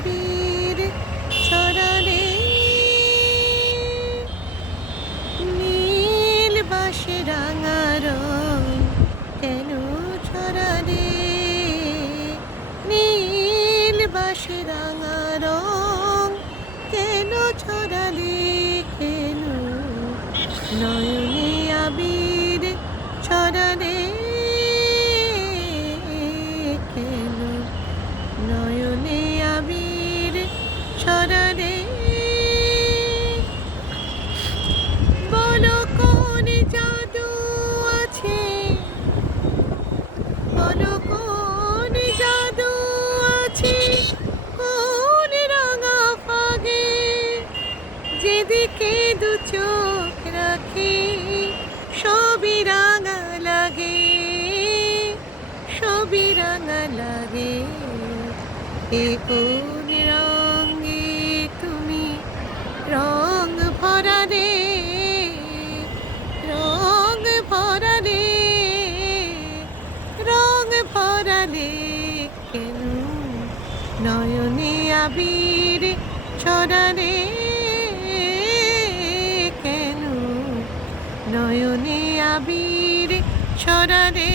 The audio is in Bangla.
আবির ছড়ালে নীল বাসে রাঙা রং কেন ছড়ালে নীল বাসে রাঙা রং কেন ছড়ালে কেন নয়নে আবির ছড়ালে কেন নয়নে আবির ছড়ালে বলো কোন জাদু আছে বলো কোন জাদু আছে কোন রাঙা ফাগে যেদিকে দু চোখ রাখি সবই রাঙা লাগে সবই রাঙা লাগে এ কোন রঙে তুমি রং ভরালে রং ভরালে রং ভরালে কেন নয়নে আবির ছড়ালে কেন নয়নে আবির ছড়ালে